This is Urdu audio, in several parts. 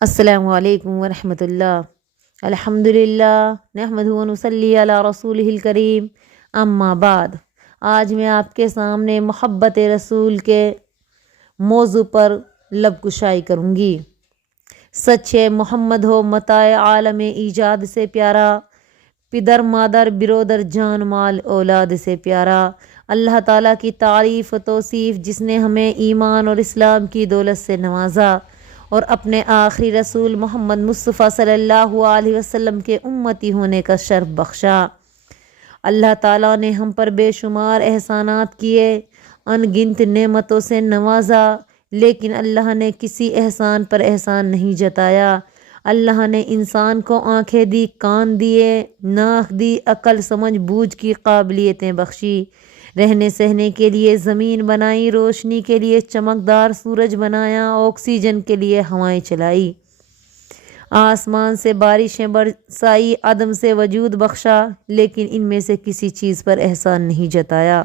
السلام علیکم ورحمۃ اللہ۔ الحمدللہ نحمدہ و نصلی علی رسولہ الکریم، اما بعد۔ آج میں آپ کے سامنے محبت رسول کے موضوع پر لب کشائی کروں گی۔ سچے محمد ہو متاع عالم ایجاد سے پیارا، پدر مادر برودر جان مال اولاد سے پیارا۔ اللہ تعالیٰ کی تعریف و توصیف جس نے ہمیں ایمان اور اسلام کی دولت سے نوازا اور اپنے آخری رسول محمد مصطفیٰ صلی اللہ علیہ وسلم کے امتی ہونے کا شرف بخشا۔ اللہ تعالیٰ نے ہم پر بے شمار احسانات کیے، ان گنت نعمتوں سے نوازا، لیکن اللہ نے کسی احسان پر احسان نہیں جتایا۔ اللہ نے انسان کو آنکھیں دی، کان دیے، ناک دی، عقل سمجھ بوجھ کی قابلیتیں بخشی، رہنے سہنے کے لیے زمین بنائی، روشنی کے لیے چمکدار سورج بنایا، آکسیجن کے لیے ہوائیں چلائی، آسمان سے بارشیں برسائی، عدم سے وجود بخشا، لیکن ان میں سے کسی چیز پر احسان نہیں جتایا۔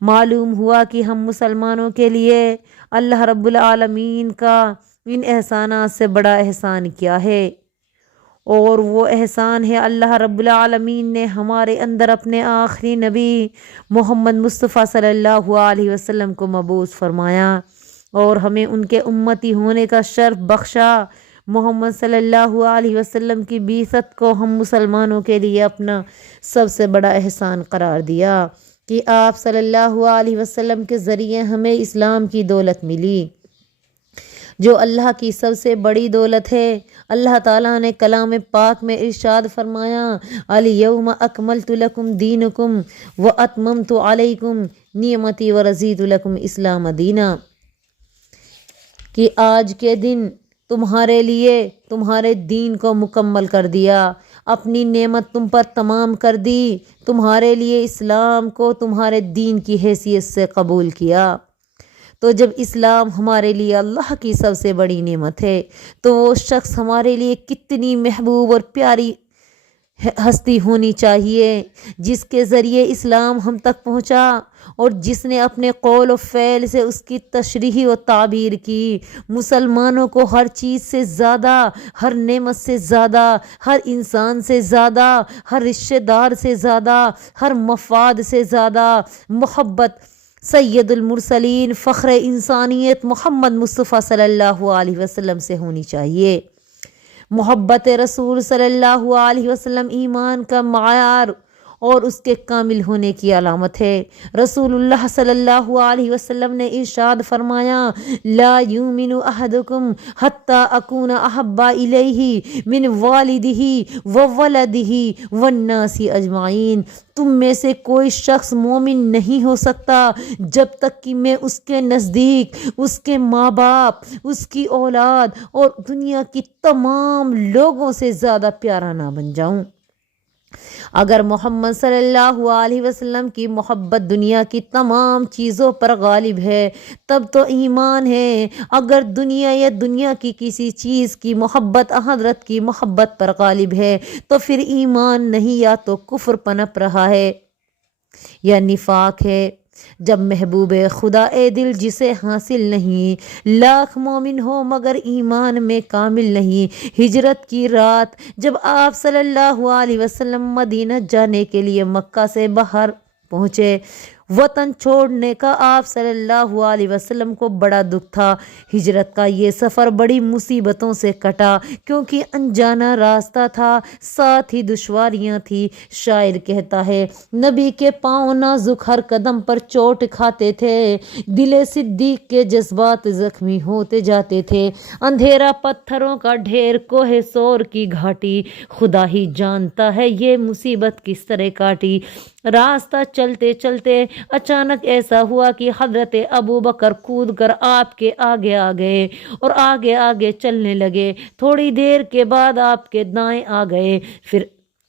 معلوم ہوا کہ ہم مسلمانوں کے لیے اللہ رب العالمین کا ان احسانات سے بڑا احسان کیا ہے، اور وہ احسان ہے اللہ رب العالمین نے ہمارے اندر اپنے آخری نبی محمد مصطفیٰ صلی اللہ علیہ وسلم کو مبعوث فرمایا اور ہمیں ان کے امتی ہونے کا شرف بخشا۔ محمد صلی اللہ علیہ وسلم کی بعثت کو ہم مسلمانوں کے لیے اپنا سب سے بڑا احسان قرار دیا کہ آپ صلی اللہ علیہ وسلم کے ذریعے ہمیں اسلام کی دولت ملی، جو اللہ کی سب سے بڑی دولت ہے۔ اللہ تعالیٰ نے کلام پاک میں ارشاد فرمایا، الیوم اکملت لکم دینکم واتممت علیکم نعمتی ورضیت لکم اسلام دینا، کہ آج کے دن تمہارے لیے تمہارے دین کو مکمل کر دیا، اپنی نعمت تم پر تمام کر دی، تمہارے لیے اسلام کو تمہارے دین کی حیثیت سے قبول کیا۔ تو جب اسلام ہمارے لیے اللہ کی سب سے بڑی نعمت ہے، تو وہ شخص ہمارے لیے کتنی محبوب اور پیاری ہستی ہونی چاہیے جس کے ذریعے اسلام ہم تک پہنچا، اور جس نے اپنے قول و فعل سے اس کی تشریح و تعبیر کی۔ مسلمانوں کو ہر چیز سے زیادہ، ہر نعمت سے زیادہ، ہر انسان سے زیادہ، ہر رشتہ دار سے زیادہ، ہر مفاد سے زیادہ محبت سید المرسلین فخر انسانیت محمد مصطفیٰ صلی اللہ علیہ وسلم سے ہونی چاہیے۔ محبت رسول صلی اللہ علیہ وسلم ایمان کا معیار اور اس کے کامل ہونے کی علامت ہے۔ رسول اللہ صلی اللہ علیہ وسلم نے ارشاد فرمایا، لا یؤمن احدکم حتی اکون احب الیہ من والدہ وولدہ والناس اجمعین۔ تم میں سے کوئی شخص مومن نہیں ہو سکتا جب تک کہ میں اس کے نزدیک اس کے ماں باپ، اس کی اولاد اور دنیا کی تمام لوگوں سے زیادہ پیارا نہ بن جاؤں۔ اگر محمد صلی اللہ علیہ وسلم کی محبت دنیا کی تمام چیزوں پر غالب ہے تب تو ایمان ہے۔ اگر دنیا یا دنیا کی کسی چیز کی محبت حضرت کی محبت پر غالب ہے تو پھر ایمان نہیں، یا تو کفر پنپ رہا ہے یا نفاق ہے۔ جب محبوب خدا اے دل جسے حاصل نہیں، لاکھ مومن ہو مگر ایمان میں کامل نہیں۔ ہجرت کی رات جب آپ صلی اللہ علیہ وسلم مدینہ جانے کے لیے مکہ سے باہر پہنچے، وطن چھوڑنے کا آپ صلی اللہ علیہ وسلم کو بڑا دکھ تھا۔ ہجرت کا یہ سفر بڑی مصیبتوں سے کٹا، کیونکہ انجانا راستہ تھا، ساتھ ہی دشواریاں تھی۔ شاعر کہتا ہے، نبی کے پاؤں نازک ہر قدم پر چوٹ کھاتے تھے، دل صدیق کے جذبات زخمی ہوتے جاتے تھے۔ اندھیرا پتھروں کا ڈھیر، کوہ سور کی گھاٹی، خدا ہی جانتا ہے یہ مصیبت کس طرح کاٹی۔ راستہ چلتے چلتے اچانک ایسا ہوا کہ حضرت ابو بکر کود کر آپ کے آگے آ گئے اور آگے آگے چلنے لگے۔ تھوڑی دیر کے بعد آپ کے دائیں آ گئے، پھر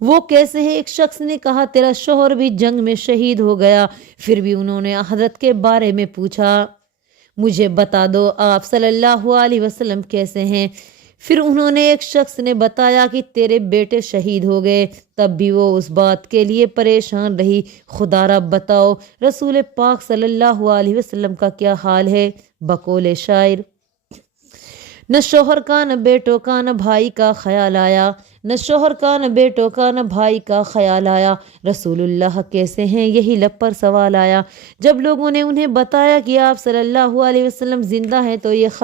وہ کیسے ہیں؟ ایک شخص نے کہا تیرا شوہر بھی جنگ میں شہید ہو گیا۔ پھر بھی انہوں نے حضرت کے بارے میں پوچھا، مجھے بتا دو آپ صلی اللہ علیہ وسلم کیسے ہیں؟ پھر انہوں نے ایک شخص نے بتایا کہ تیرے بیٹے شہید ہو گئے۔ تب بھی وہ اس بات کے لیے پریشان رہی۔ خدا رب بتاؤ رسول پاک صلی اللہ علیہ وسلم کا کیا حال ہے؟ بقول شاعر، نہ شوہر کا نہ بیٹوں کا نہ بھائی کا خیال آیا، نہ شوہر کا نہ بیٹوں کا نہ بھائی کا خیال آیا، رسول اللہ کیسے ہیں یہی لب پر سوال آیا۔ جب لوگوں نے انہیں بتایا کہ آپ صلی اللہ علیہ وسلم زندہ ہیں تو یہ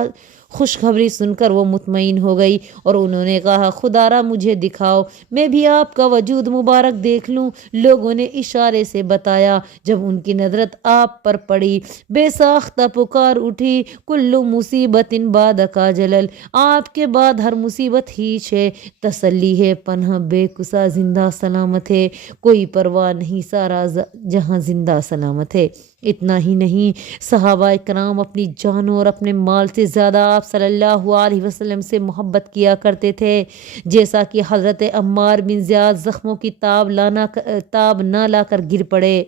خوشخبری سن کر وہ مطمئن ہو گئی اور انہوں نے کہا خدا را مجھے دکھاؤ، میں بھی آپ کا وجود مبارک دیکھ لوں۔ لوگوں نے اشارے سے بتایا۔ جب ان کی نظرت آپ پر پڑی، بے ساختہ پکار اٹھی، کلو مصیبت بعد کا جلل، آپ کے بعد ہر مصیبت ہی ہے تسلی ہے، پناہ بے کسا زندہ سلامت ہے، کوئی پرواہ نہیں سارا جہاں زندہ سلامت ہے۔ اتنا ہی نہیں، صحابہ کرام اپنی جانوں اور اپنے مال سے زیادہ آپ صلی اللہ علیہ وسلم سے محبت کیا کرتے تھے، جیسا کہ حضرت عمار بن زیاد زخموں کی تاب نہ لا کر گر پڑے،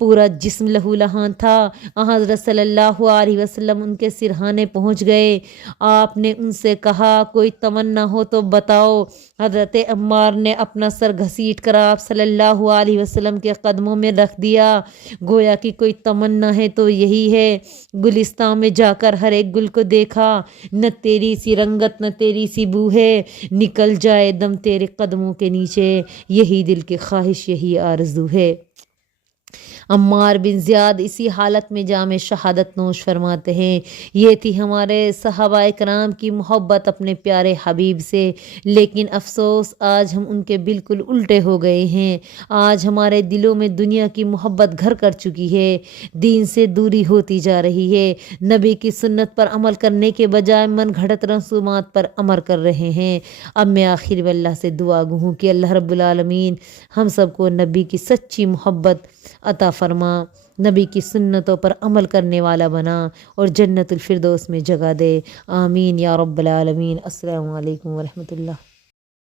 پورا جسم لہو لہان تھا۔ حضرت صلی اللہ علیہ وسلم ان کے سرہانے پہنچ گئے۔ آپ نے ان سے کہا کوئی تمنا ہو تو بتاؤ۔ حضرت عمار نے اپنا سر گھسیٹ کر آپ صلی اللہ علیہ وسلم کے قدموں میں رکھ دیا، گویا کہ کوئی تمنا ہے تو یہی ہے۔ گلستان میں جا کر ہر ایک گل کو دیکھا، نہ تیری سی رنگت نہ تیری سی بو ہے، نکل جائے دم تیرے قدموں کے نیچے، یہی دل کی خواہش یہی آرزو ہے۔ عمار بن زیاد اسی حالت میں جام شہادت نوش فرماتے ہیں۔ یہ تھی ہمارے صحابہ کرام کی محبت اپنے پیارے حبیب سے، لیکن افسوس آج ہم ان کے بالکل الٹے ہو گئے ہیں۔ آج ہمارے دلوں میں دنیا کی محبت گھر کر چکی ہے، دین سے دوری ہوتی جا رہی ہے، نبی کی سنت پر عمل کرنے کے بجائے من گھڑت رسومات پر عمل کر رہے ہیں۔ اب میں آخر میں اللہ سے دعا گو ہوں کہ اللہ رب العالمین ہم سب کو نبی کی سچی محبت عطا فرما، نبی کی سنتوں پر عمل کرنے والا بنا اور جنت الفردوس میں جگہ دے، آمین یا رب العالمین۔ السلام علیکم ورحمۃ اللہ۔